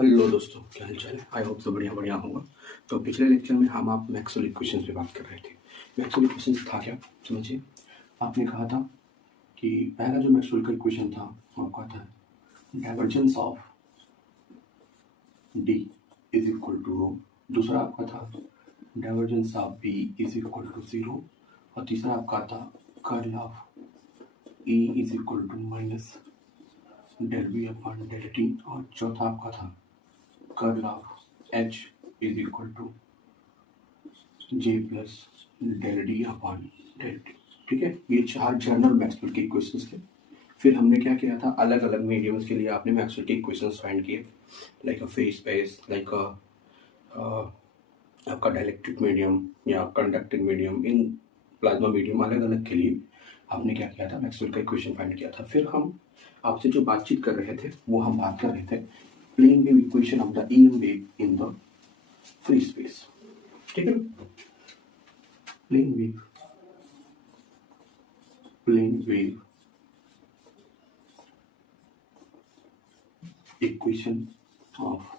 Hello दोस्तों, क्या हाल चाल है। आई होप सब बढ़िया बढ़िया होगा। तो पिछले लेक्चर में हम आप मैक्सवेल इक्वेशंस पे बात कर रहे थे। मैक्सवेल इक्वेशंस था क्या, समझिए। आपने कहा था कि पहला जो मैक्सवेल का इक्वेशन था वो क्या था, divergence of D is equal to rho. दूसरा आपका था divergence of B is equal to 0। और तीसरा आपका था curl of E is equal to minus del B upon del T. और चौथा आपका था curl of H is equal to J plus del D upon del T. ठीक है, ये चार जनरल मैक्सवेल के इक्वेशंस थे। फिर हमने क्या किया था, अलग अलग मीडियम्स के लिए आपने मैक्सवेल के इक्वेशंस फाइंड किए, like a phase space, like आपका डाइलेक्ट्रिक मीडियम या conducting medium, in plasma medium अलग अलग के लिए आपने क्या किया था, मैक्सवेल का इक्वेशन फाइंड किया था। फिर हम आपसे जो बातचीत कर रहे थे वो हम बात कर रहे थे plane wave equation of the EM wave in the free space. ठीक है, plane wave equation of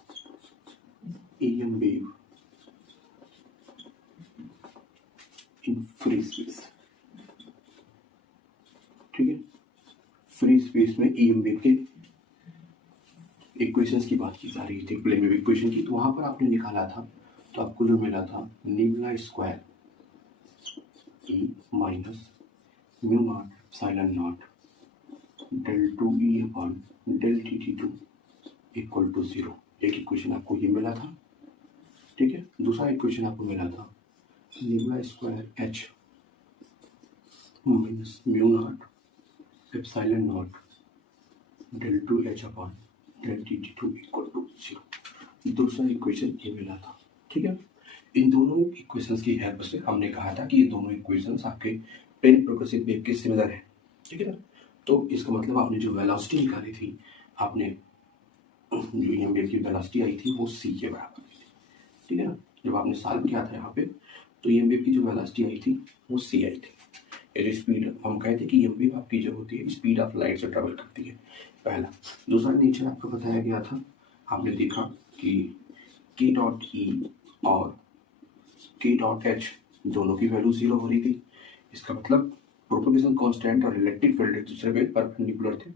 EM wave in free space. ठीक है, फ्री स्पेस में EM वेव के इक्वेशंस की बात की जा रही थी, प्लेन वेव इक्वेशन की। तो वहां पर आपने निकाला था, तो आपको जो मिला था nabla square E minus mu naught epsilon naught del 2E upon del T equal to 0। एक इक्वेशन आपको ये मिला था। ठीक है, दूसरा इक्वेशन आपको मिला था nabla square H minus mu naught epsilon naught del 2H upon del T equal to 0। दूसरा इक्वेशन ये मिला था। ठीक है, इन दोनों इक्वेशंस की हेल्प से हमने कहा था कि ये दोनों इक्वेशंस आपके प्लेन प्रोग्रेसिव वेव के सिमिलर है। ठीक है ना, तो इसका मतलब आपने जो वेलोसिटी निकाली थी, आपने जो EM वेव की वेलोसिटी आई थी वो c के बराबर आई थी। ठीक है ना, जब आपने सॉल्व किया था यहाँ पे, तो EM वेव की जो वेलोसिटी आई थी वो c आई थी। ये जो स्पीड हम कहते हैं कि EM वेव आपकी जो होती है स्पीड ऑफ लाइट से ट्रेवल करती है, पहला। दूसरा नेचर आपको बताया गया था, आपने देखा कि k डॉट E और k डॉट H दोनों की वैल्यू 0 हो रही थी। इसका मतलब प्रोपगेशन कांस्टेंट और इलेक्ट्रिक फील्ड एक दूसरे पे परपेंडिकुलर थे।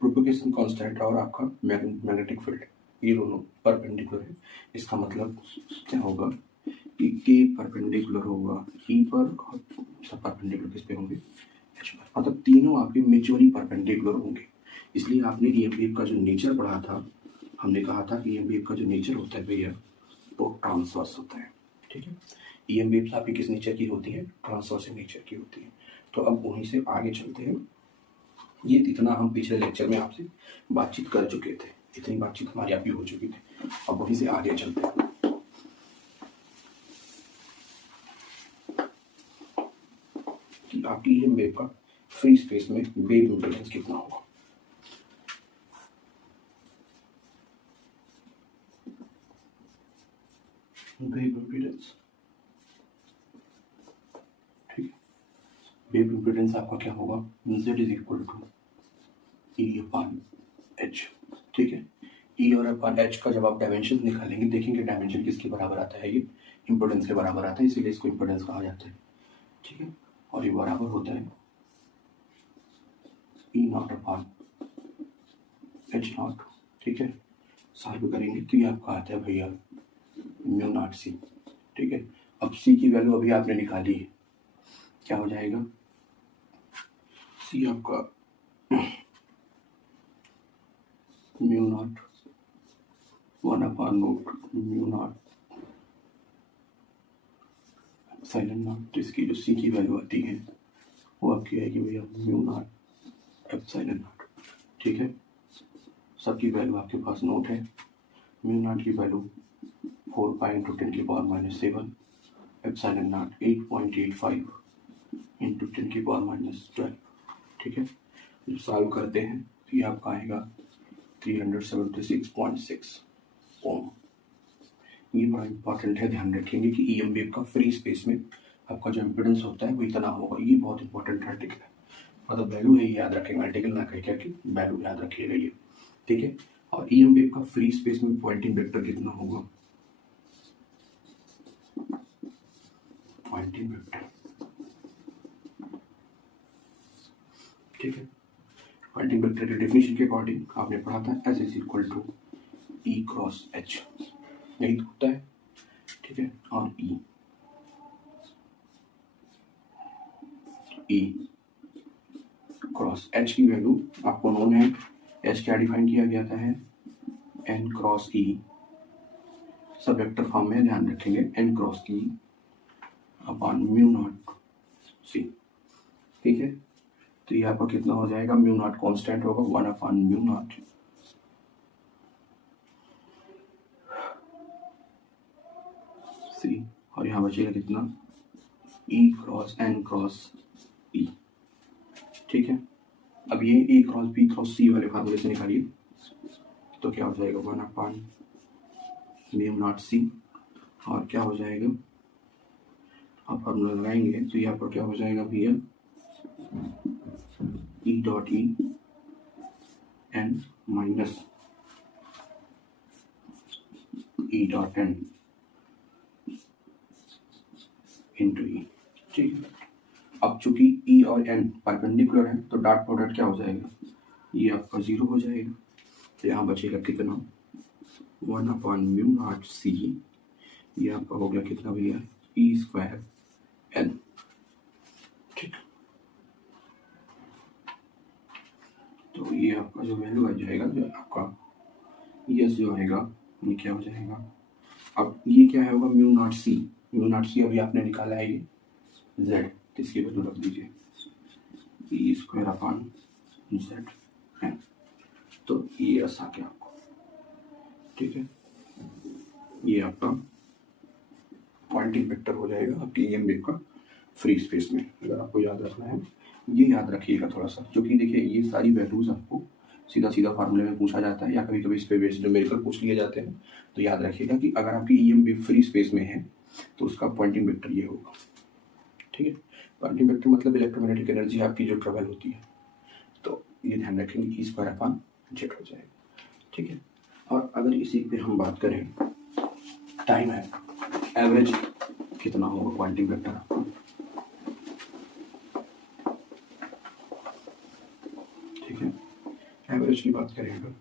प्रोपगेशन कांस्टेंट और आपका मैग्नेटिक फील्ड ये दोनों परपेंडिकुलर है। इसका मतलब क्या होगा कि k परपेंडिकुलर होगा E पर और सब परपेंडिकुलर किस पे होंगे, H पर। मतलब तीनों आपके म्यूचुअली परपेंडिकुलर होंगे। इसलिए आपने EM वेव का जो नेचर पढ़ा था, हमने कहा था कि EM वेव का जो नेचर होता है भैया वो ट्रांसवर्स होता है। ठीक है, EM वेव्स आपकी किस नेचर की होती है, ट्रांसवर्स नेचर की होती है। तो अब वहीं से आगे चलते हैं। ये इतना हम पिछले लेक्चर में आपसे बातचीत कर चुके थे, इतनी बातचीत हमारी आपकी हो चुकी थी। अब वहीं से आगे चलते हैं कि आपकी EM वेव का फ्री स्पेस में वेव इम्पीडेंस कितना होगा। वेव इम्पीडेंस, ठीक है, वेव इम्पीडेंस आपका क्या होगा, Z is equal to E upon H। ठीक है, E और अपॉन H का जब आप डायमेंशन निकालेंगे, देखेंगे डायमेंशन किसके बराबर आता है, ये इम्पोर्टेंस के बराबर आता है, इसीलिए इसको इम्पोर्टेंस कहा जाता है। ठीक है, और ये बराबर होता है E not upon H not. ठीक है, सॉल्व करेंगे तो ये आपका आता है भैया म्यू नॉट C। ठीक है, अब C की वैल्यू अभी आपने निकाली है, क्या हो जाएगा, C आपका mu naught 1 upon root mu naught epsilon naught. तो इसकी जो C की वैल्यू आती है वो आपकी आएगी भैया म्यू नॉट एप्सिलॉन नॉट। ठीक है, सबकी वैल्यू आपके पास नोट है। म्यू नॉट की वैल्यू 4 पाई इंटू 10 की power minus 7, epsilon not 8.85 into 10 की पावर माइनस 12। ठीक है, जब सॉल्व करते हैं तो ये आपका आएगा 376.6 ओम। ये बड़ा इंपॉर्टेंट है, ध्यान रखेंगे कि EM वेव का फ्री स्पेस में आपका जो इम्पीडेंस होता है वो इतना होगा। ये बहुत इंपॉर्टेंट आर्टिकल है, मतलब वैल्यू है, ये याद रखेंगे, आर्टिकल ना कह क्या कि वैल्यू याद रखिएगा ये। ठीक है, और ई एम वेव का फ्री स्पेस में पॉइंटिंग वेक्टर कितना होगा? पॉइंटिंग वेक्टर, ठीक है। पॉइंटिंग वेक्टर के डेफिनेशन के अकॉर्डिंग आपने पढ़ा था S is equal to E cross H, यही तो होता है, ठीक है। और ई क्रॉस एच की वैल्यू आपको नोन है। एच क्या डिफाइन किया गया था है एन क्रॉस ई, सब वेक्टर फॉर्म में ध्यान रखेंगे, N cross E upon mu naught C, ठीक है। तो ये आपका कितना हो जाएगा? म्यू नॉट कांस्टेंट होगा 1 अपॉन म्यू नॉट सी, और यहाँ बचेगा कितना? ई क्रॉस एन क्रॉस ई, ठीक है। अब ये ए क्रॉस बी क्रॉस सी वाले फार्मूले से निकालिए, तो क्या हो जाएगा? 1 अपॉन म्यू नॉट सी, और क्या हो जाएगा? आप फार्मूला लगाएंगे तो ये आपका क्या हो जाएगा भैया? E dot E N minus E dot N into E, ठीक है। अब चूंकि ई और एन परपेंडिकुलर है तो डॉट प्रोडक्ट क्या हो जाएगा? ये आपका 0 हो जाएगा, तो यहाँ बचेगा कितना? 1 अपॉन म्यू नॉट सी, ये आपका हो गया कितना भैया? ई स्क्वायर एन, ठीक। तो ये आपका जो वैल्यू आ जाएगा, जो आपका यस जो आएगा ये क्या हो जाएगा? अब ये क्या होगा? म्यू नॉट सी, म्यू नॉट सी अभी आपने निकाला है ये जेड, तो इसकी वैल्यू रख दीजिए ई स्क्वायर अपॉन जेड है, तो ये यस आ गया आपको, ठीक है। ये आपका पॉइंटिंग वेक्टर हो जाएगा आपकी ई एम वेव का फ्री स्पेस में। अगर आपको याद रखना है ये याद रखिएगा थोड़ा सा, क्योंकि देखिए ये सारी वैल्यूज आपको सीधा सीधा फार्मूले में पूछा जाता है या कभी कभी इस पे बेस्ड न्यूमेरिकल पूछ लिए जाते हैं। तो याद रखिएगा कि अगर आपकी E M wave free space में है तो उसका पॉइंटिंग वेक्टर ये होगा, ठीक है। पॉइंटिंग वेक्टर मतलब इलेक्ट्रोमैग्नेटिक एनर्जी आपकी जो ट्रेवल होती है, तो ये ध्यान रखेंगे ई स्क्वायर अपॉन जेड हो जाएगा, ठीक है। और अगर इसी पे हम बात करें टाइम है, एवरेज कितना होगा पॉइंटिंग वेक्टर आपका? ठीक है, एवरेज की बात करेंगे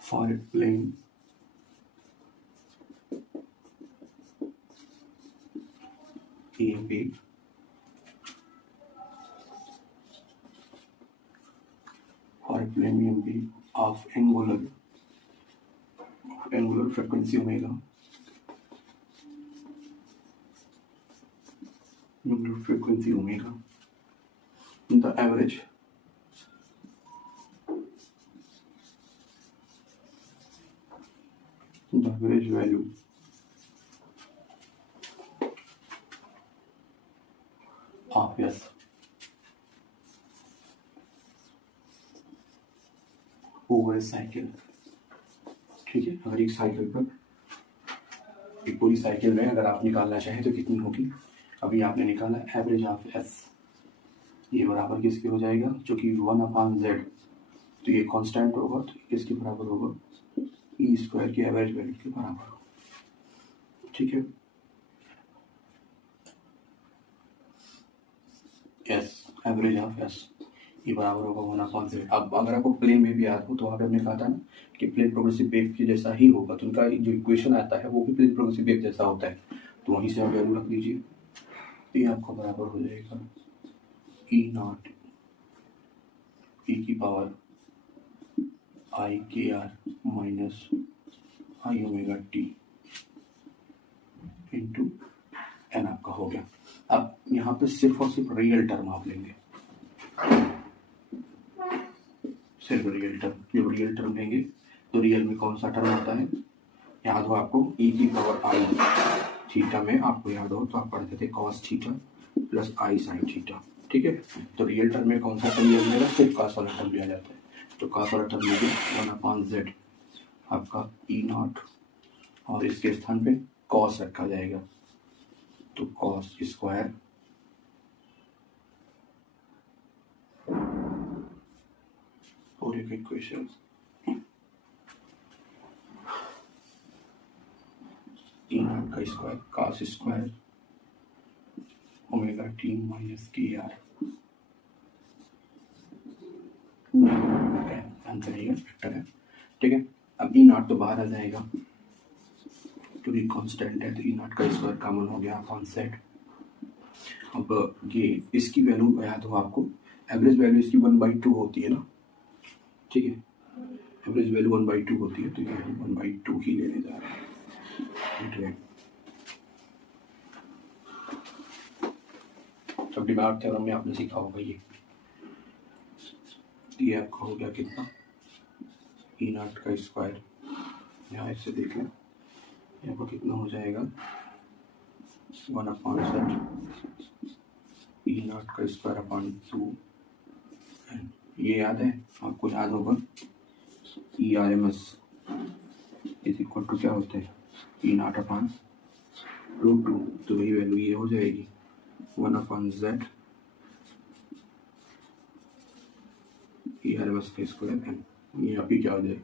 for plane EMP for a plane EMP of angular frequency omega, angular frequency omega, the average value of S over a cycle, ठीक है। अगर एक साइकिल पर, एक पूरी साइकिल में अगर आप निकालना चाहें तो कितनी होगी? अभी आपने निकाला एवरेज ऑफ एस, ये बराबर किसके हो जाएगा? जो कि 1 अपॉन जेड, तो ये कांस्टेंट होगा, तो किसके बराबर होगा? ई स्क्वायर की एवरेज वैल्यू के बराबर होगा, ठीक है। एस एवरेज ऑफ एस ये बराबर होगा 1 अपॉन जेड। अब अगर आपको प्लेन वेव याद हो तो वहाँ पे हमने कहा था ना कि प्लेन प्रोग्रेसिव वेव के जैसा ही होगा, तो उनका जो इक्वेशन आता है वो भी प्लेन प्रोग्रेसिव वेव जैसा होता है, तो वहीं से आप वैल्यू रख दीजिए, तो ये आपको बराबर हो जाएगा ई नॉट ई की power I K R minus I omega T into N आपका हो गया। अब यहाँ पे सिर्फ और सिर्फ रियल टर्म आप लेंगे, सिर्फ रियल टर्म, जब रियल टर्म लेंगे तो रियल में कौन सा टर्म होता है याद हो आपको? ई की पावर आई थीटा में आपको याद हो तो आप पढ़ते थे कॉस थीटा प्लस आई साइन थीटा, ठीक है। तो रियल टर्म में कौन सा टर्म लिया जाएगा? सिर्फ कॉस वाला टर्म लिया जाता है, तो कॉस वाला टर्म लेंगे 1 अपॉन जेड आपका ई नॉट, और इसके स्थान पे कॉस रखा जाएगा, तो कॉस स्क्वायर और एक इक्वेशन ई नॉट का square cos square omega T minus के आर आंसर वेक्टर है। ठीक है, अब ई नॉट तो बाहर आ जाएगा क्योंकि कांस्टेंट है, तो ई नॉट का स्क्वायर कॉमन हो गया अपॉन सेट। अब ये इसकी वैल्यू याद हो आपको, एवरेज वैल्यू इसकी 1/2 होती है ना। ठीक है, एवरेज वैल्यू 1/2 होती है, तो ये 1/2 ही लेने जा रहे हैं। अब डिमाग थ्योरम में आपने सीखा होगा ये आपका हो गया कितना, ई नॉट का स्क्वायर, यहाँ इससे देख लें, यहाँ पर कितना हो जाएगा 1/7 ई नॉट का स्क्वायर अपॉन 2। ये याद है आपको, याद होगा E R M S is equal to क्या होता है ई नॉट अपॉन √2, तो वही वैल्यू ये हो जाएगी 1/z E R M S का स्क्वायर एम। ये अभी क्या हो जाए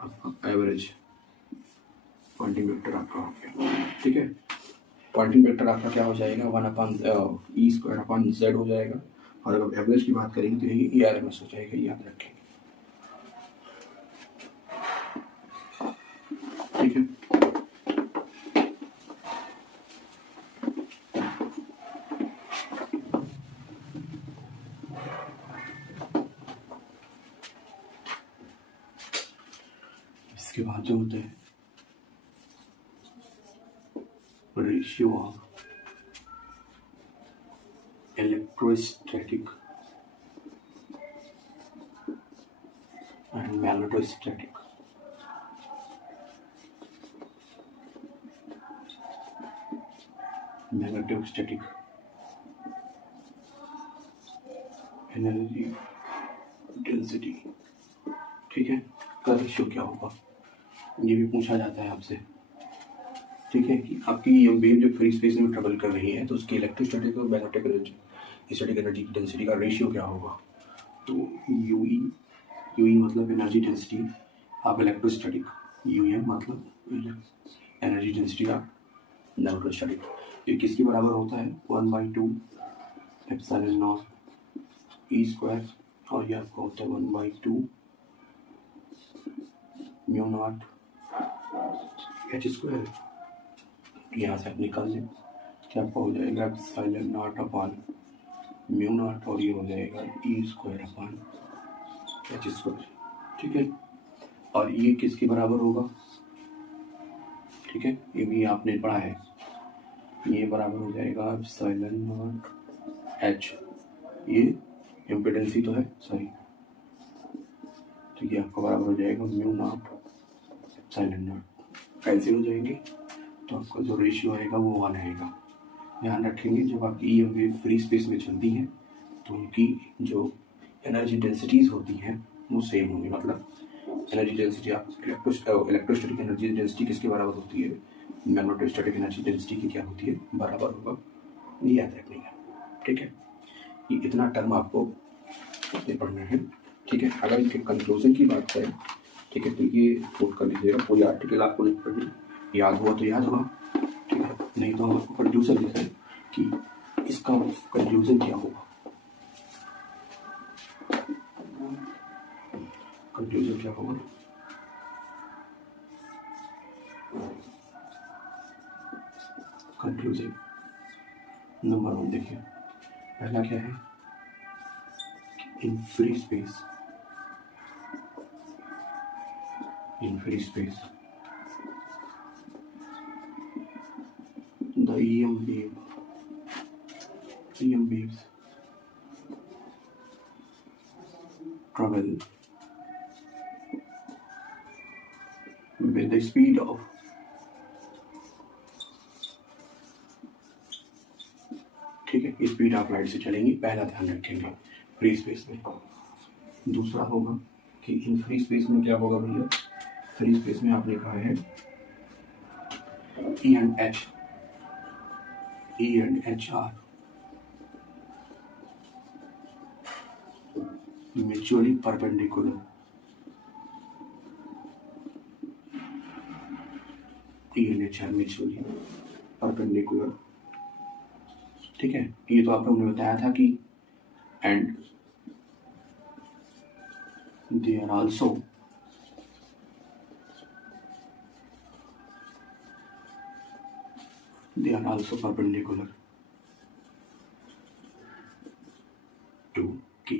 आपका एवरेज पॉइंटिंग वेक्टर आपका हो गया। ठीक है, पॉइंटिंग वेक्टर आपका क्या हो जाएगा 1/e² हो जाएगा, और अगर एवरेज की बात करेंगे तो ये ई आर एम एस हो जाएगा, याद रखेंगे। ठीक है, इसके बाद जो होता है ratio of electrostatic and magnetostatic energy density. ठीक है, का रेशियो क्या होगा ये भी पूछा जाता है आपसे। ठीक है, कि आपकी ये वेव जब फ्री स्पेस में ट्रेवल कर रही है तो उसकी इलेक्ट्रोस्टैटिक और मैग्नेटिक स्टैटिक एनर्जी की डेंसिटी का रेशियो क्या होगा, तो यूई मतलब energy density of electrostatic, UM मतलब एनर्जी डेंसिटी ऑफ इलेक्ट्रोस्टैटिक, ये किसके बराबर होता है 1/2 एप्सिलॉन नॉट ई स्क्वायर, और ये आपका होता है 1/2 म्यू नॉट एच स्क्वायर। यहाँ से आप निकाल लें, क्या आपका हो जाएगा epsilon not upon mu not, और ये हो जाएगा ई स्क्वायर अपॉन एच स्क्वायर। ठीक है, और ये किसके बराबर होगा, ठीक है, ये भी आपने पढ़ा है, ये बराबर हो जाएगा एप्सिलॉन नॉट एच, ये इम्पिडेंस ही तो है, सॉरी, तो ये आपका बराबर हो जाएगा mu naught epsilon not, cancel हो जाएंगे, तो आपका जो रेशियो आएगा वो 1 आएगा। ध्यान रखेंगे जब आपकी ई वेव फ्री स्पेस में चलती है तो उनकी जो एनर्जी डेंसिटीज होती हैं वो सेम होंगी, मतलब एनर्जी डेंसिटी आप इलेक्ट्रोस्टैटिक एनर्जी डेंसिटी किसके बराबर होती है, मैग्नेटोस्टैटिक एनर्जी डेंसिटी की क्या होती है, बराबर होगा, ये याद रखनी है। ठीक है, ये इतना टर्म आपको पढ़ना है। ठीक है, अगर इनके कंक्लूजन की बात करें, ठीक है, तो ये नोट कर लीजिएगा, पूरी आर्टिकल आपको नहीं पढ़नी, याद हुआ तो याद होगा, ठीक है, नहीं तो हम आपको कंक्लूजन लिखा है कि इसका कंक्लूजन क्या होगा, कंक्लूजन क्या होगा, कंक्लूजन नंबर 1 देखिए, पहला क्या है, in free space the EM waves travel with the speed of ठीक है, स्पीड ऑफ लाइट से चलेंगी, पहला ध्यान रखेंगे फ्री स्पेस में। दूसरा होगा कि इन फ्री स्पेस में क्या होगा भैया, फ्री स्पेस में आपने कहा है E and H are mutually perpendicular, ENH है म्यूचुअली परपेंडिकुलर, ठीक है। ये तो आप लोगों ने बताया था कि and they are also perpendicular to की,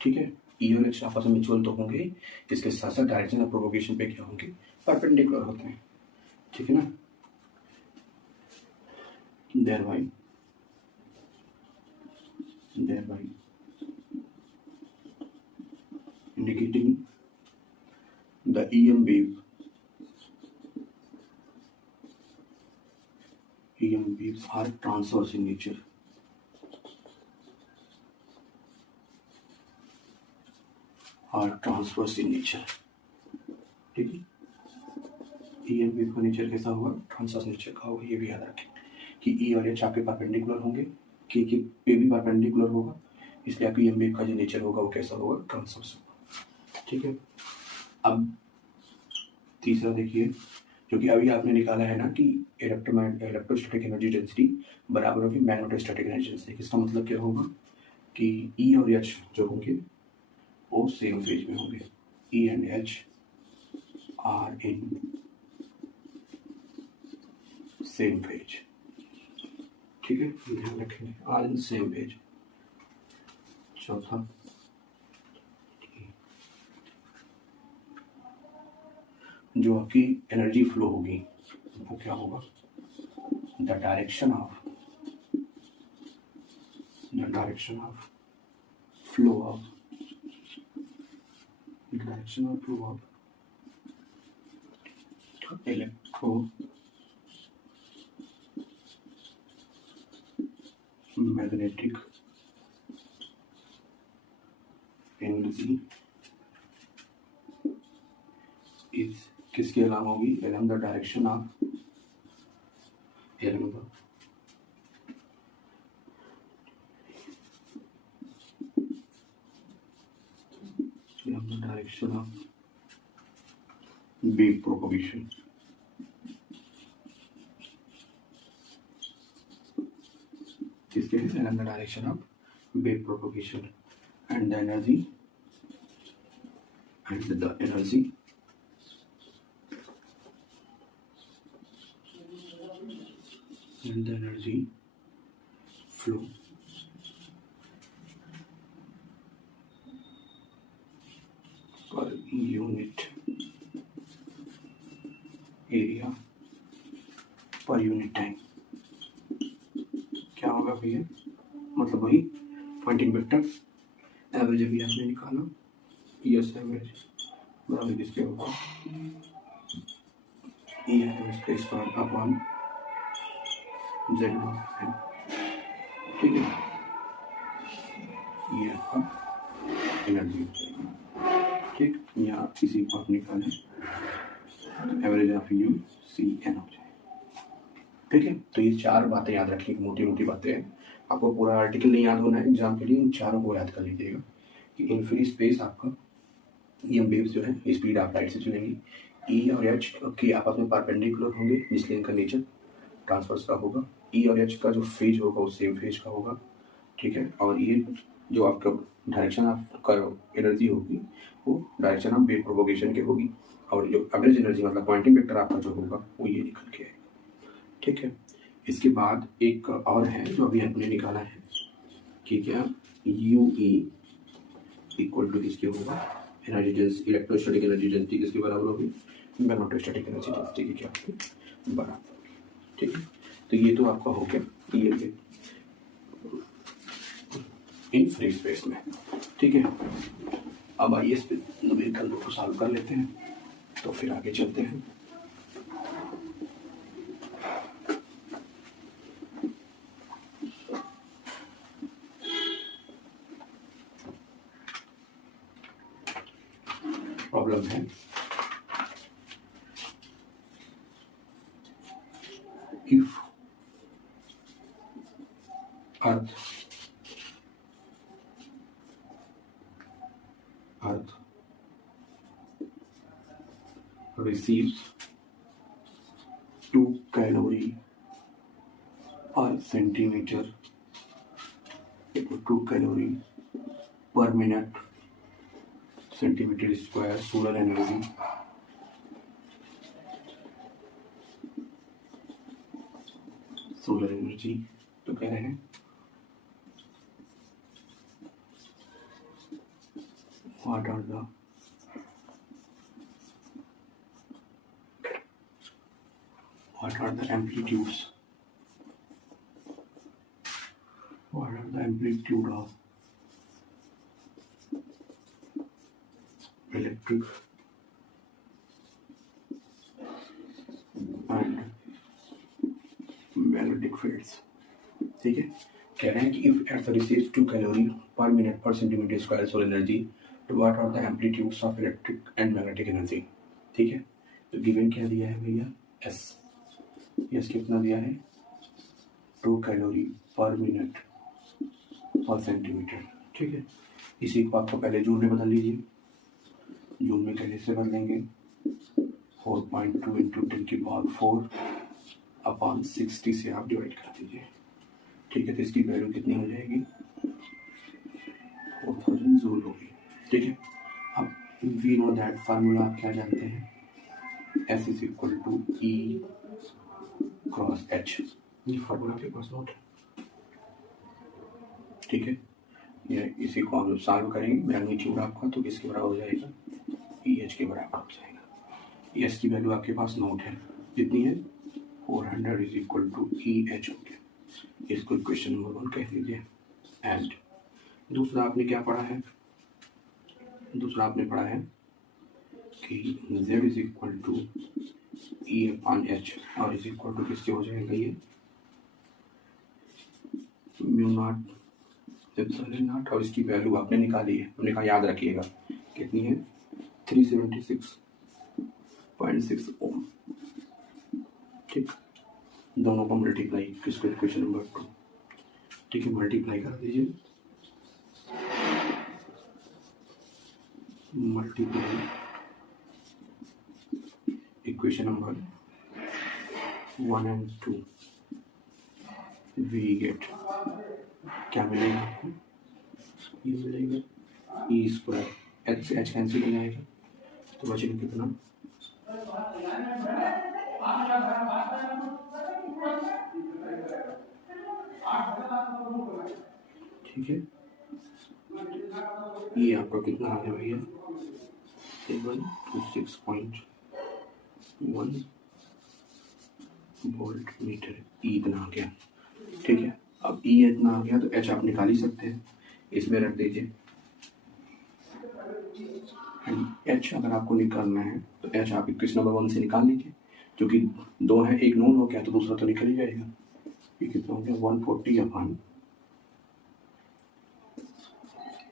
ठीक है। ई और एच आपस में म्यूचुअल तो होंगे, इसके साथ साथ डायरेक्शन ऑफ प्रोपोगेशन पे क्या होंगे, परपेंडिकुलर होते हैं, ठीक है ना। thereby indicating the EM waves are transverse in nature, ठीक है। EM वेव का नेचर कैसा होगा, ट्रांसवर्स नेचर का होगा, ये भी याद रखें कि E और H आपके परपेंडिकुलर होंगे, K के पे भी परपेंडिकुलर होगा, इसलिए आपकी EM वेव का जो नेचर होगा वो कैसा होगा, ट्रांसवर्स होगा, ठीक है। अब तीसरा देखिए, जो कि अभी आपने निकाला है ना कि इलेक्ट्रोस्टैटिक एनर्जी डेंसिटी बराबर होगी मैग्नेटोस्टैटिक एनर्जी डेंसिटी। इसका मतलब क्या होगा कि E और H जो होंगे वो सेम फेज में होंगे, E and H are in same phase, ठीक है, ध्यान रखेंगे, आर इन सेम फेज। चौथा, जो आपकी एनर्जी फ्लो होगी वो क्या होगा, the direction of flow of electromagnetic energy is किसके अलावा होगी, along the direction of wave propagation, किसके है, along the direction of wave propagation and the energy flow per unit area per unit time। क्या होगा भैया, मतलब वही पॉइंटिंग वेक्टर एवरेज अभी आपने निकाला, यस एवरेज बराबर किसके होगा, ई एवरेज का स्क्वायर अपॉन Z0, ठीक है। ये आपका एनर्जी हो जाएगी, ठीक, या किसी को आप निकालें average of U C N हो जाए, ठीक है। तो ये चार बातें याद रखिए, मोटी मोटी बातें हैं, आपको पूरा आर्टिकल नहीं याद होना है, एग्जाम के लिए इन चारों को याद कर लीजिएगा कि इन फ्री स्पेस आपका EM वेव्स जो है स्पीड आप लाइट से चलेंगी, E और H के आपस में परपेंडिकुलर होंगे जिसलिए इनका नेचर ट्रांसवर्स का होगा, E और H का जो फेज होगा वो सेम फेज का होगा, ठीक है। और ये जो आपका डायरेक्शन ऑफ एनर्जी होगी वो डायरेक्शन ऑफ वेव प्रोपोगेशन की होगी, और जो एवरेज एनर्जी मतलब पॉइंटिंग वेक्टर आपका जो होगा वो ये निकल के आएगा, ठीक है। इसके बाद एक और है जो अभी हमने निकाला है कि क्या UE इक्वल टू किसके होगा, energy density, electrostatic energy density किसके बराबर होगी, मैग्नेटोस्टैटिक एनर्जी डेंसिटी की क्या होगी, बराबर होगी, ठीक है। तो ये तो आपका हो गया ये इन फ्री स्पेस में, ठीक है। अब आइए इस न्यूमेरिकल को सॉल्व कर लेते हैं, तो फिर आगे चलते हैं। प्रॉब्लम है if earth receives 2 calorie per centimeter equal to 2 calorie per minute centimeter square solar energy तो कह रहे हैं what are the amplitudes of electric and magnetic fields। ठीक है, कह रहे हैं कि if Earth receives 2 calorie per minute per centimeter square solar energy, तो what are the amplitudes of electric and magnetic energy। ठीक है, तो गिवन क्या दिया है भैया, एस कितना दिया है, 2 कैलोरी पर मिनट पर सेंटीमीटर। ठीक है, इसी को आपको पहले जूल में बदल लीजिए, जूल में कैसे से बदलेंगे, 4.2 इंटू 10⁴ अपॉन 60 से आप डिवाइड कर दीजिए। ठीक है, तो इसकी वैल्यू कितनी हो जाएगी, 4000 जूल होगी। ठीक है, अब वी नो दैट फार्मूला आप क्या जानते हैं, S is equal to E cross H, ये फार्मूला के पास नोट है। ठीक है, ये इसी को हम सॉल्व करेंगे, मैग्नीट्यूड आपका तो किसके बराबर हो जाएगा, EH के बराबर हो जाएगा। S की वैल्यू आपके पास नोट है, कितनी है, 400 इज इक्वल टू EH हो गया। इसको क्वेश्चन नंबर 1 कह दीजिए। एंड दूसरा आपने क्या पढ़ा है, दूसरा आपने पढ़ा है कि Z is equal to E upon H और इज इक्वल टू किससे हो जाएगा, ये म्यू नॉट एप्सिलॉन नॉट, और इसकी वैल्यू आपने निकाली है, हमने कहा याद रखिएगा कितनी है, 376.6 ओम। ठीक, दोनों को मल्टीप्लाई, किसको, क्वेश्चन नंबर 2। ठीक है, मल्टीप्लाई कर दीजिए, multiply equation number 1 and 2, we get क्या मिलेगा आपको, ये मिलेगा ई स्क्वायर, एच से एच कैंसिल हो जाएगा तो बचेगा कितना, ठीक है, ये आपका कितना आ गया भैया, 726.1 वोल्ट मीटर, ई इतना आ गया। ठीक है, अब ई इतना आ गया तो एच आप निकाल ही सकते हैं, इसमें रख दीजिए। एच अगर आपको निकालना है तो एच आप इक्वेशन नंबर 1 से निकाल लीजिए, क्योंकि 2 है, एक नोन हो गया तो दूसरा तो निकल ही जाएगा। ये कितना हो गया, 140 अपॉन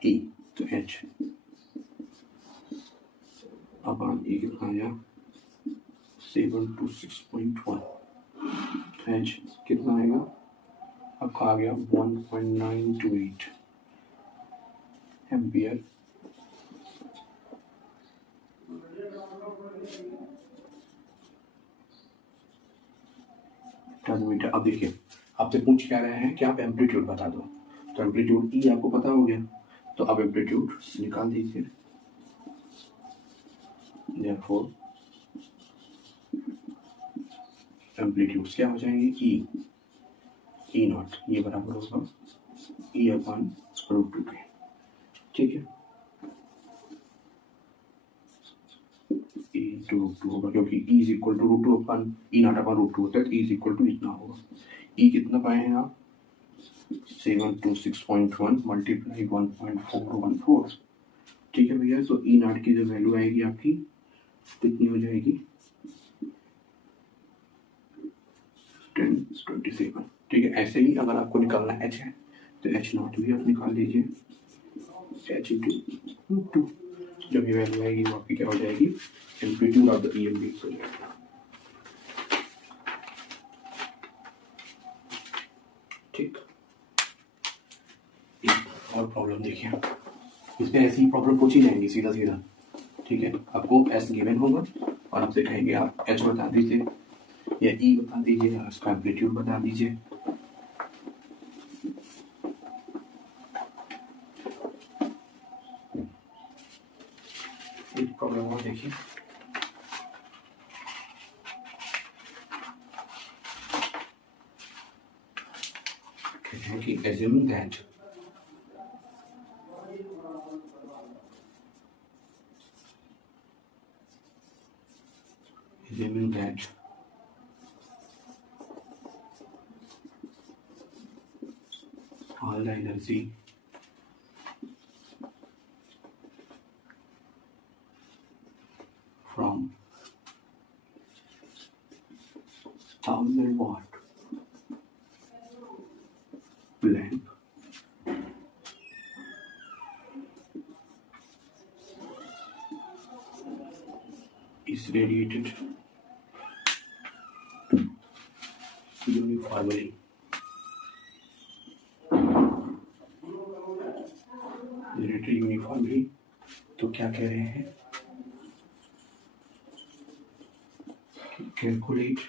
ई, तो एच अपॉन ई कितना आ गया, 726.1, एच कितना आएगा आपका, आ गया 1.928 एम्पियर टर्न मीटर। अब देखिए, आपसे पूछ क्या रहे हैं कि आप एम्पलीट्यूड बता दो, तो एम्पलीट्यूड ई आपको पता हो गया, तो अब एम्पलीट्यूड निकाल दीजिए। Therefore एम्पलीट्यूड्स क्या हो जाएंगे, ई नॉट, ये बराबर होगा ई अपॉन √2 के। ठीक है, ई टू √2 होगा, क्योंकि E is equal to √2 upon E naught upon √2 होता है, तो ई इज इक्वल टू इतना होगा। ई कितना पाए हैं आप, 726.1 मल्टीप्लाई 1.414। ठीक है भैया, तो ई नॉट की जो वैल्यू आएगी आपकी कितनी हो जाएगी, 1027। ठीक है, ऐसे ही अगर आपको निकालना एच है तो एच नॉट भी आप निकाल लीजिए, एच इंटू √2, जब ये वैल्यू आएगी वो आपकी क्या हो जाएगी, एम्पलीट्यूड ऑफ द EMB हो जाएगा। ठीक, और प्रॉब्लम देखिए, इसमें ऐसी ही प्रॉब्लम पूछी जाएंगी सीधा सीधा। ठीक है, आपको एस गिवन होगा और आपसे कहेंगे आप एच बता दीजिए या ई बता दीजिए या इसका एम्पलीट्यूड बता दीजिए। एक प्रॉब्लम और देखिए, कहते हैं कि assume that all the energy from 1000-watt lamp is radiated uniformly तो क्या कह रहे हैं, calculate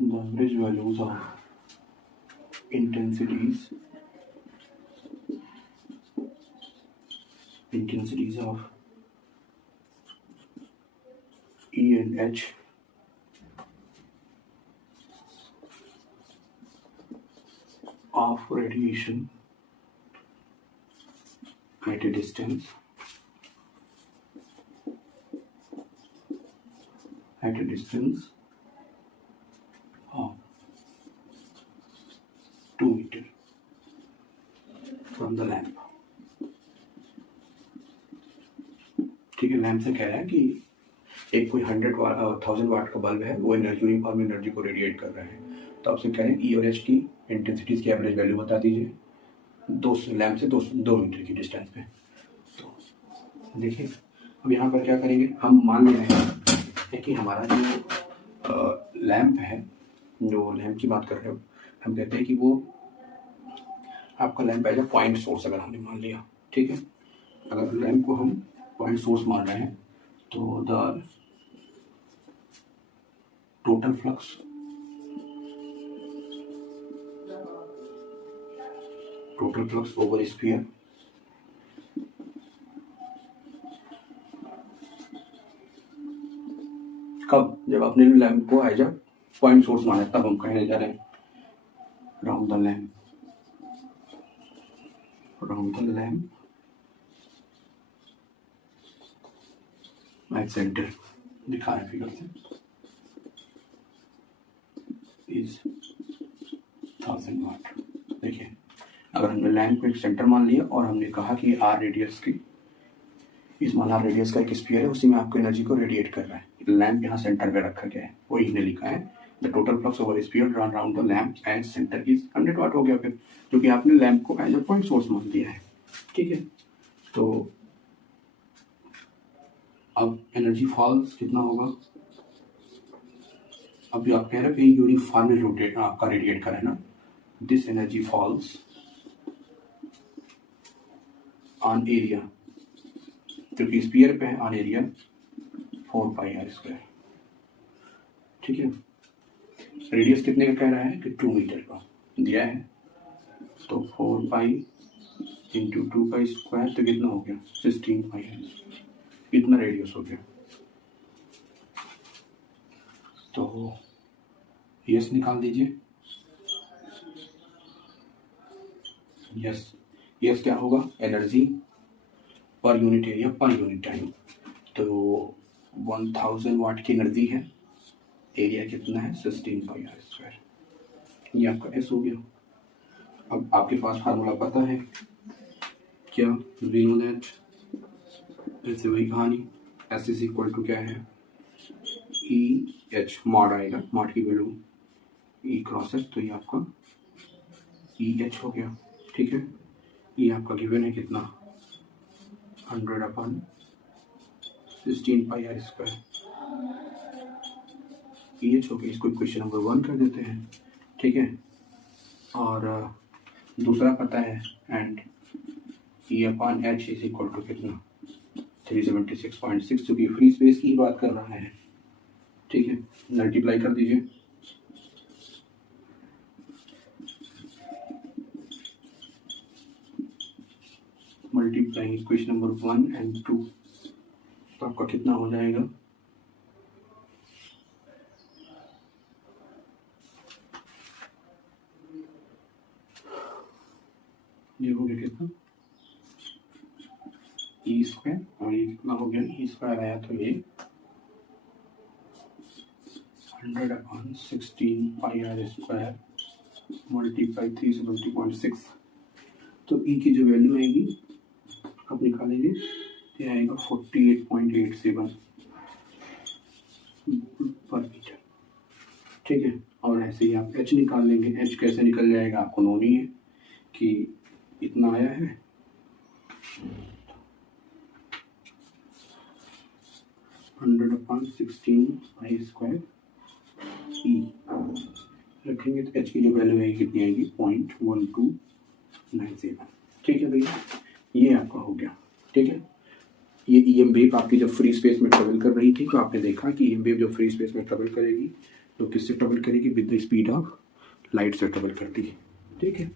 the average values of intensities of E and H of radiation at a distance of 2 meters from the lamp। ठीक है, lamp से कह रहा है कि एक कोई 1000 वाट का बल्ब है, वो यूनिफॉर्म एनर्जी को रेडिएट कर रहा है। तो आपसे कह रहे हैं ई और एच की इंटेंसिटीज की एवरेज वैल्यू बता दीजिए लैम्प से 2 मीटर की डिस्टेंस पे। तो देखिए, अब यहाँ पर क्या करेंगे, हम मान ले रहे हैं कि हमारा जो लैम्प है, जो लैम्प की बात कर रहे हो, हम कहते हैं कि वो आपका lamp as a point source अगर हमने मान लिया, ठीक है, अगर लैम्प को हम पॉइंट सोर्स मान रहे हैं तो the total flux over sphere कब, जब अपने लैम्प को एज अ पॉइंट सोर्स माना, तब हम कहने जा रहे हैं round the lamp at centre, दिखा रहे फिगर से, इज 1000 वाट। देखिए, अगर हमने लैम्प को एक सेंटर मान लिया और हमने कहा कि आर रेडियस का एक स्फीयर है, उसी में आपको एनर्जी को रेडिएट कर रहा है। लैम्प यहाँ सेंटर पे रखा गया है, वही हमने लिखा है the total flux over sphere around the lamp at centre is 100 वाट हो गया फिर, क्योंकि आपने लैम्प को एज अ पॉइंट सोर्स मान लिया है। ठीक है, तो अब एनर्जी फॉल्स कितना होगा, अभी आप कह रहे हो कि यूनिफॉर्मली रोटेट आपका रेडिएट करें ना, this energy falls on area, क्योंकि स्फीयर पे है, ऑन एरिया 4πr²। ठीक है, रेडियस कितने का कह रहा है कि 2 मीटर का दिया है, तो 4π इंटू 2π² तो कितना हो गया 16πr, इतना रेडियस हो गया। तो यस निकाल दीजिए, यस क्या होगा, energy per unit area per unit time. तो 1000 वाट की एनर्जी है, एरिया कितना है 16πr², ये आपका एस हो गया। अब आपके पास फार्मूला पता है क्या, वी नो दैट, ऐसे वही कहानी, एस इज इक्वल टू क्या है, ई एच मॉड आएगा, मॉड की वैल्यू ई क्रॉस एच, तो ये आपका ई एच हो गया। ठीक है, ये आपका गिवन है कितना 100/16πr², ई एच हो गया। इसको क्वेश्चन नंबर 1 कर देते हैं। ठीक है, और दूसरा पता है, and E upon H is equal to कितना 376.6, जो कि फ्री स्पेस की बात कर रहा है। ठीक है, मल्टीप्लाई कर दीजिए। मल्टीप्लाई इक्वेशन नंबर 1 एंड 2, तो आपका कितना हो जाएगा, ये हो गया कितना ई स्क्वायर, और ये कितना हो गया ई स्क्वायर आया, तो ये 100/16 पाई आर स्क्वायर मल्टीप्लाई 370.6। तो ई की जो वैल्यू आएगी आप निकालेंगे, ये आएगा 48.87 पर मीटर। ठीक है, और ऐसे ही आप एच निकाल लेंगे। एच कैसे निकल जाएगा आपको नोन ही है कि इतना आया है, हंड्रेड अपॉन 16 पाई स्क्वायर ई रखेंगे, तो एच की जो वैल्यू आएगी कितनी आएगी 0.1297। ठीक है भैया, ये आपका हो गया। ठीक है, ये ईएम वेव आपकी जब फ्री स्पेस में ट्रेवल कर रही थी, तो आपने देखा कि ईएम वेव जब फ्री स्पेस में ट्रेवल करेगी तो किससे ट्रेवल करेगी, with the speed of light से ट्रेवल करती है। ठीक है,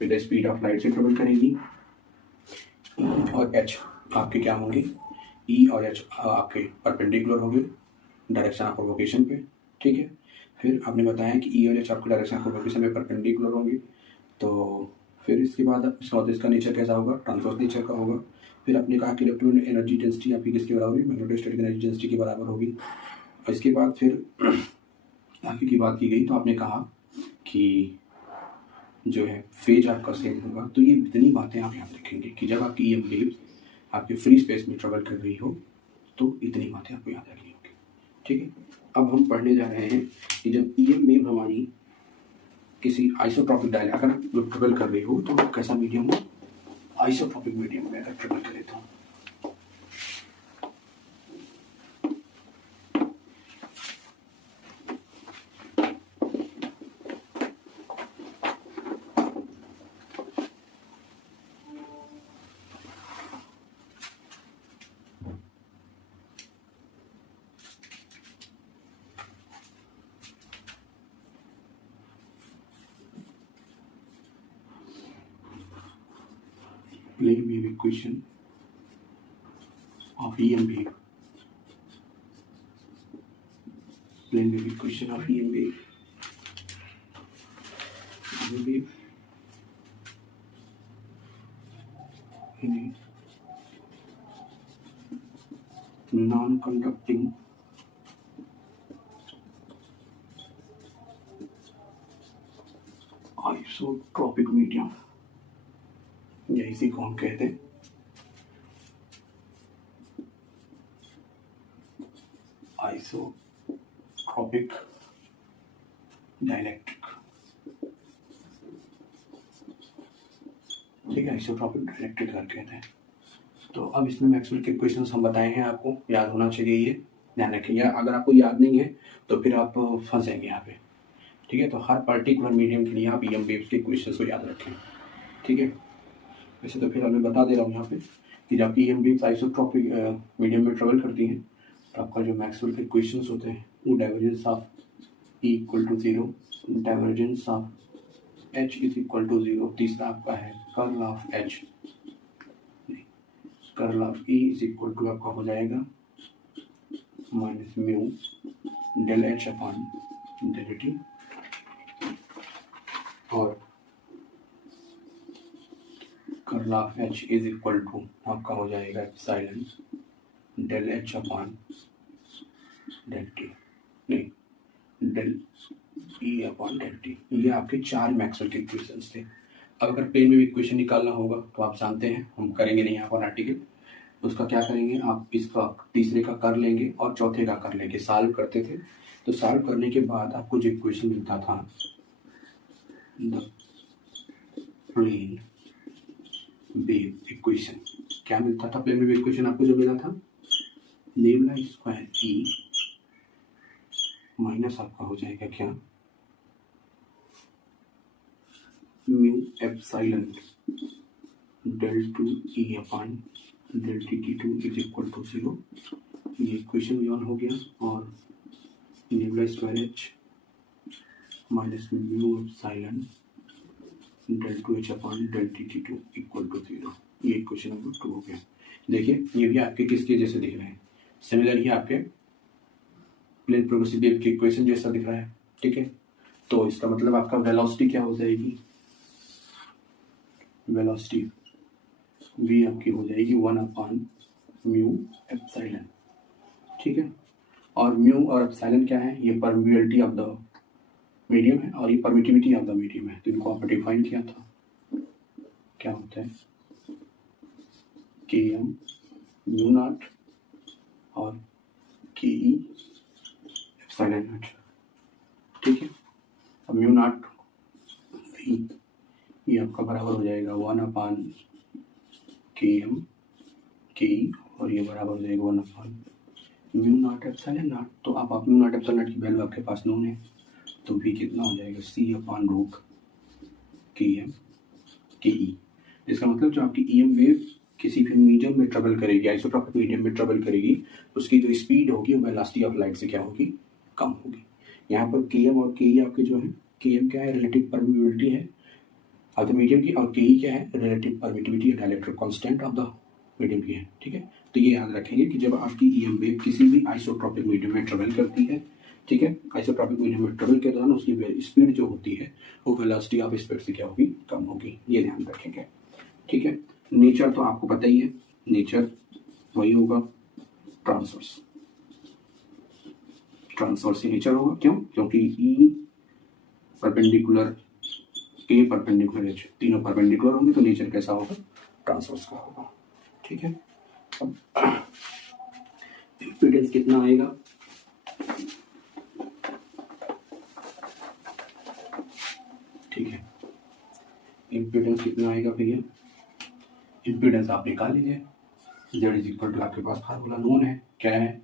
with the speed of light से ट्रेवल करेगी। ई और एच आपके क्या होंगे, ई और एच आपके परपेंडिकुलर होंगे डायरेक्शन ऑफ प्रोवोकेशन पे। ठीक है, फिर आपने बताया कि ई और एच आपके डायरेक्शन ऑफ प्रोवोकेशन में परपेंडिकुलर होंगे। तो फिर इसके बाद इसका नेचर कैसा होगा, ट्रांसवर्स नेचर का होगा। फिर आपने कहा कि इलेक्ट्रॉन एनर्जी डेंसिटी आपकी किसके बराबर होगी, मैग्नेटोस्टैटिक एनर्जी डेंसिटी के बराबर होगी। और इसके बाद फिर आगे की बात की गई, तो आपने कहा कि जो है फेज आपका सेम होगा। तो ये इतनी बातें आप याद रखेंगे कि जब आपकी ईएम वेव आपके फ्री स्पेस में ट्रेवल कर रही हो तो इतनी बातें आपको याद रखनी होगी। ठीक है, अब हम पढ़ने जा रहे हैं कि जब ईएम वेव हमारी किसी आइसोट्रॉपिक डायल अगर जब ट्रेवल कर रही हो तो कैसा मीडियम हो, आइसोट्रॉपिक मीडियम में अगर ट्रेवल करे तो plane wave equation of EM wave. Plane wave equation of EM wave. EM wave in a non-conducting isotropic medium, या इसी को हम कहते हैं आइसोट्रॉपिक डाइलेक्ट्रिक। ठीक है, आइसोट्रॉपिक डाइलेक्ट्रिक कहते हैं। तो अब इसमें मैक्सवेल के इक्वेशंस हम बताए हैं, आपको याद होना चाहिए, ये ध्यान रखें। या अगर आपको याद नहीं है तो फिर आप फंस जाएंगे यहाँ पे। ठीक है, तो हर पर्टिकुलर मीडियम के लिए आप ईएम वेव्स के इक्वेशंस को याद रखें। ठीक है, वैसे तो फिर मैं बता दे रहा हूँ यहाँ पे कि जब ईएम वेव्स आइसोट्रॉपिक मीडियम में ट्रेवल करती हैं तो आपका जो मैक्सवेल के इक्वेशंस होते हैं वो divergence of E equal to 0, divergence of H is equal to 0। तीसरा आपका है curl of H, curl of E is equal to आपका हो जाएगा minus mu del H upon del T, और curl of H is equal to आपका हो जाएगा epsilon del H upon del T, नहीं del E upon del T. ये आपके चार मैक्सवेल के इक्वेशंस थे। अब अगर प्लेन में इक्वेशन निकालना होगा तो आप जानते हैं हम करेंगे नहीं यहाँ पर आर्टिकल, उसका क्या करेंगे, आप इसका तीसरे का कर लेंगे और चौथे का कर लेंगे। सॉल्व करते थे तो सॉल्व करने के बाद आपको जो इक्वेशन मिलता था, द प्लेन वेव इक्वेशन, क्या मिलता था प्लेन वेव इक्वेशन आपको जो मिला था, लेमडा स्क्वायर ई माइनस आपका हो जाएगा क्या mu epsilon del two E upon del T two is equal to 0। ये इक्वेशन 1 हो गया। और nabla square H minus mu epsilon del two H upon del T two equal to 0। ये equation number 2 हो गया। देखिए ये भी आपके किसके जैसे दिख रहे हैं, सिमिलर ही आपके प्लेन प्रोग्रेसिव वेव की इक्वेशन जैसा दिख रहा है। ठीक है, तो इसका मतलब आपका वेलोसिटी क्या हो जाएगी, वेलोसिटी v आपकी हो जाएगी 1 अपॉन म्यू एप्सिलॉन। ठीक है, और म्यू और एप्सिलॉन क्या है, ये परमिबिलिटी ऑफ द मीडियम है और ये परमिटिविटी ऑफ द मीडियम है। तो इनको आपने डिफाइन किया था, क्या होता है के एम म्यू नॉट और के ई एप्सिलॉन नॉट। ठीक है, अब म्यू नॉट वी ये आपका बराबर हो जाएगा 1 अपॉन के एम के ई और ये बराबर हो जाएगा 1 upon mu naught epsilon naught. तो आप म्यू नॉट एप्सिलॉन नॉट की वैल्यू आपके पास नोन है, तो भी कितना हो जाएगा सी अपॉन रूट के एम के ई। इसका मतलब जो आपकी ई एम वेव किसी भी मीडियम में ट्रेवल करेगी, आइसोट्रॉपिक मीडियम में ट्रेवल करेगी, उसकी जो स्पीड होगी वो वेलोसिटी ऑफ लाइट से क्या होगी, कम होगी। यहाँ पर के एम और के ई आपके जो है, के एम क्या है, रिलेटिव परमिबिलिटी है ऑफ द मीडियम की, और के ई क्या है, relative permittivity dielectric constant of the medium की है। ठीक है, तो ये याद रखेंगे कि जब आपकी ई एम वेव किसी भी आइसोट्रॉपिक मीडियम में ट्रेवल करती है, ठीक है, आइसोट्रॉपिक मीडियम में ट्रेवल के दौरान उसकी स्पीड जो होती है वो वेलोसिटी ऑफ स्पीड से क्या होगी, कम होगी। ये ध्यान रखेंगे। ठीक है, नेचर तो आपको पता ही है, नेचर वही होगा ट्रांसवर्स, ट्रांसवर्स ही नेचर होगा। क्यों? क्योंकि ई परपेंडिकुलर के परपेंडिकुलर एच तीनों परपेंडिकुलर होंगे, तो नेचर कैसा होगा, ट्रांसवर्स का होगा। ठीक है, अब इम्पीडेंस कितना आएगा, ठीक है, इम्पीडेंस कितना आएगा भैया, इम्पीडेंस आप निकाल लीजिए। जेड इज इक्वल टू आपके पास फार्मूला नोन है, क्या है,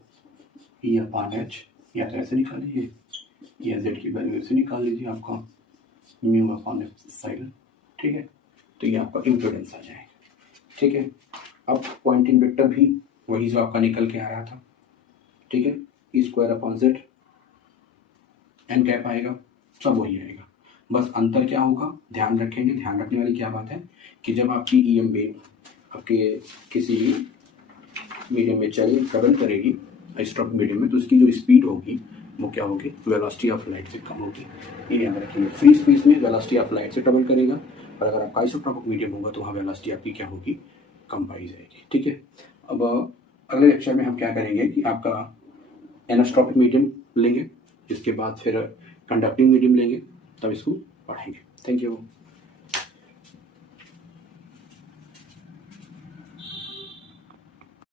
ई अपॉन एच, या तो ऐसे निकाल लीजिए या जेड की वैल्यू ऐसे निकाल लीजिए, आपका म्यू अपॉन एप्सिलॉन। ठीक है, तो ये आपका इम्पीडेंस आ जाएगा। ठीक है, अब पॉइंटिंग वेक्टर भी वही जो आपका निकल के आया था। ठीक है, E square upon Z, N cap आएगा, सब वही आएगा, बस अंतर क्या होगा, ध्यान रखेंगे। ध्यान रखने वाली क्या बात है कि जब आपकी ई एम वेव आपके किसी भी मीडियम में ट्रेवल करेगी, आइसोट्रॉपिक मीडियम में, तो उसकी जो स्पीड होगी वो क्या होगी, वेलोसिटी ऑफ लाइट से कम होगी। ये याद रखिए, फ्री स्पेस में वेलोसिटी ऑफ लाइट से ट्रेवल करेगा, और अगर आपका आइसोट्रॉपिक मीडियम होगा तो वहाँ वेलोसिटी आपकी क्या होगी, कम पाई जाएगी। ठीक है, अब अगले लेक्चर में हम क्या करेंगे कि आपका एनोस्ट्रॉपिक मीडियम लेंगे, इसके बाद फिर कंडक्टिंग मीडियम लेंगे, तब इसको पढ़ेंगे। Thank you.